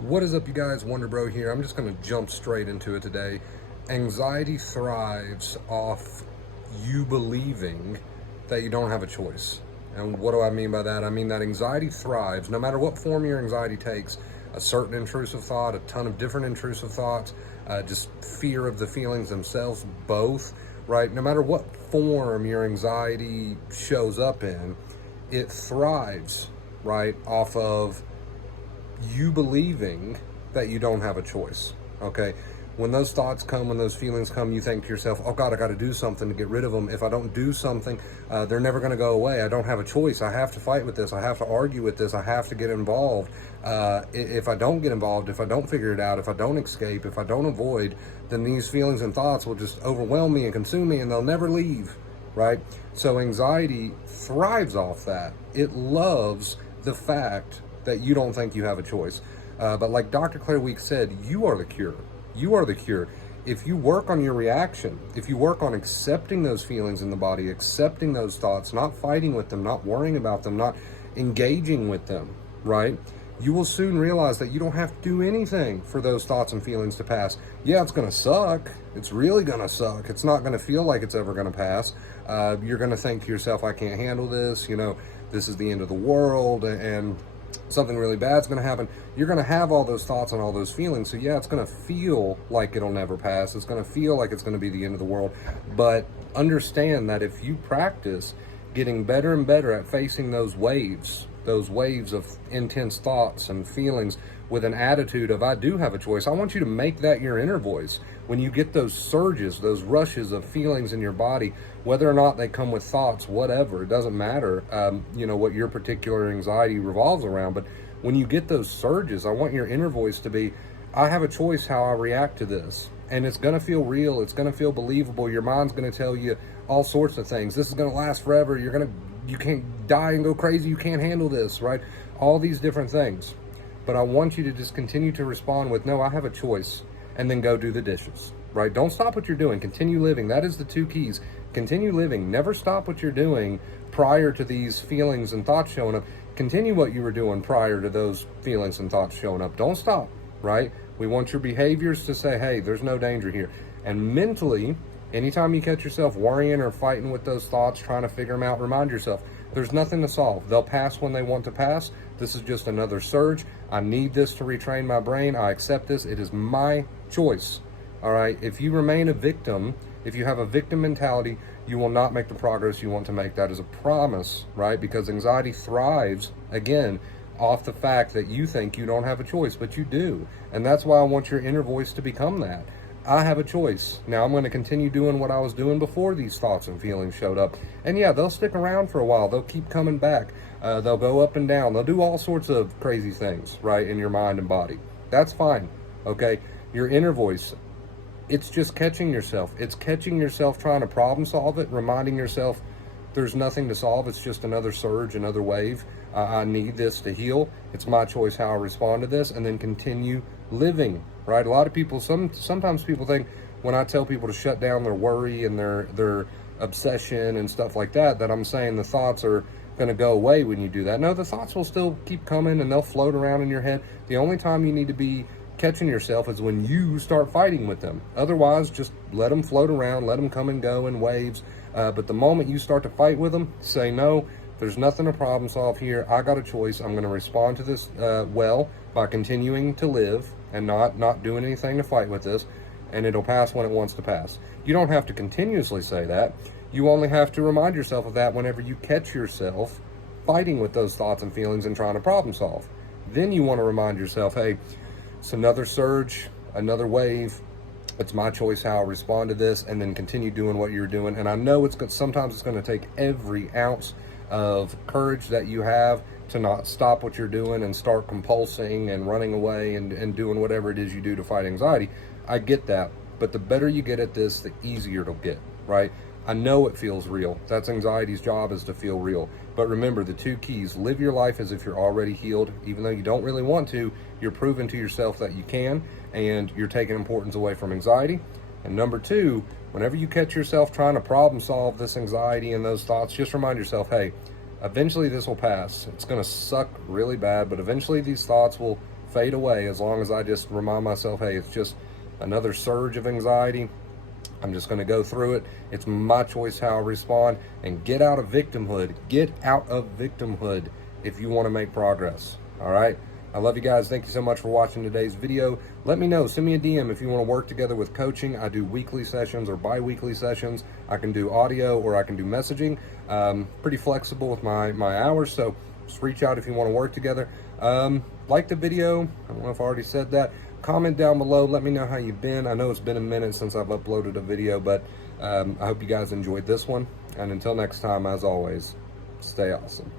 What is up, you guys? Wonder Bro here. I'm just going to jump straight into it today. Anxiety thrives off you believing that you don't have a choice. And what do I mean by that? I mean that anxiety thrives, no matter what form your anxiety takes, a certain intrusive thought, a ton of different intrusive thoughts, just fear of the feelings themselves, both, right? No matter what form your anxiety shows up in, it thrives, right, off of you believing that you don't have a choice. Okay, when those thoughts come, when those feelings come, you think to yourself, oh God, I got to do something to get rid of them. If I don't do something, they're never going to go away. I don't have a choice. I have to fight with this. I have to argue with this. I have to get involved. If I don't get involved, if I don't figure it out, if I don't escape, if I don't avoid, then these feelings and thoughts will just overwhelm me and consume me, and they'll never leave, right? So anxiety thrives off that. It loves the fact that you don't think you have a choice. But like Dr. Claire Week said, you are the cure. You are the cure. If you work on your reaction, if you work on accepting those feelings in the body, accepting those thoughts, not fighting with them, not worrying about them, not engaging with them, right? You will soon realize that you don't have to do anything for those thoughts and feelings to pass. Yeah, it's going to suck. It's really going to suck. It's not going to feel like it's ever going to pass. You're going to think to yourself, I can't handle this. This is the end of the world, and something really bad's going to happen. You're going to have all those thoughts and all those feelings. So yeah, it's going to feel like it'll never pass. It's going to feel like it's going to be the end of the world. But understand that if you practice getting better and better at facing those waves of intense thoughts and feelings with an attitude of, I do have a choice. I want you to make that your inner voice. When you get those surges, those rushes of feelings in your body, whether or not they come with thoughts, whatever, it doesn't matter, what your particular anxiety revolves around. But when you get those surges, I want your inner voice to be, I have a choice how I react to this. And it's going to feel real. It's going to feel believable. Your mind's going to tell you all sorts of things. This is going to last forever. You can't die and go crazy. You can't handle this, right? All these different things. But I want you to just continue to respond with, no, I have a choice, and then go do the dishes, right? Don't stop what you're doing. Continue living. That is the two keys. Continue living. Never stop what you're doing prior to these feelings and thoughts showing up. Continue what you were doing prior to those feelings and thoughts showing up. Don't stop, right? We want your behaviors to say, hey, there's no danger here. And mentally, anytime you catch yourself worrying or fighting with those thoughts, trying to figure them out, remind yourself, there's nothing to solve. They'll pass when they want to pass. This is just another surge. I need this to retrain my brain. I accept this. It is my choice. All right. If you remain a victim, if you have a victim mentality, you will not make the progress you want to make. That is a promise, right? Because anxiety thrives, again, off the fact that you think you don't have a choice, but you do. And that's why I want your inner voice to become that. I have a choice. Now I'm going to continue doing what I was doing before these thoughts and feelings showed up. And yeah, they'll stick around for a while. They'll keep coming back. They'll go up and down. They'll do all sorts of crazy things, right, in your mind and body. That's fine, okay? Your inner voice, it's just catching yourself. It's catching yourself trying to problem solve it, reminding yourself there's nothing to solve. It's just another surge, another wave. I need this to heal. It's my choice how I respond to this, and then continue living, right? A lot of people, sometimes people think when I tell people to shut down their worry and their obsession and stuff like that, that I'm saying the thoughts are going to go away when you do that. No, the thoughts will still keep coming and they'll float around in your head. The only time you need to be catching yourself is when you start fighting with them. Otherwise, just let them float around, let them come and go in waves. But the moment you start to fight with them, say, no, there's nothing to problem solve here. I got a choice. I'm going to respond to this well by continuing to live and not doing anything to fight with this, and it'll pass when it wants to pass. You don't have to continuously say that. You only have to remind yourself of that whenever you catch yourself fighting with those thoughts and feelings and trying to problem solve. Then you want to remind yourself, hey, it's another surge, another wave. It's my choice how I respond to this, and then continue doing what you're doing. And I know sometimes it's going to take every ounce of courage that you have to not stop what you're doing and start compulsing and running away and doing whatever it is you do to fight anxiety. I get that, but the better you get at this, the easier it'll get, right? I know it feels real. That's anxiety's job, is to feel real. But remember the two keys: live your life as if you're already healed. Even though you don't really want to, you're proving to yourself that you can, and you're taking importance away from anxiety. And number two, whenever you catch yourself trying to problem solve this anxiety and those thoughts, just remind yourself, hey, eventually this will pass. It's going to suck really bad, but eventually these thoughts will fade away as long as I just remind myself, hey, it's just another surge of anxiety. I'm just going to go through it. It's my choice how I respond, and get out of victimhood. Get out of victimhood if you want to make progress. All right. I love you guys. Thank you so much for watching today's video. Let me know. Send me a DM if you want to work together with coaching. I do weekly sessions or bi-weekly sessions. I can do audio or I can do messaging. Pretty flexible with my hours, so just reach out if you want to work together. Like the video. I don't know if I already said that. Comment down below. Let me know how you've been. I know it's been a minute since I've uploaded a video, but I hope you guys enjoyed this one. And until next time, as always, stay awesome.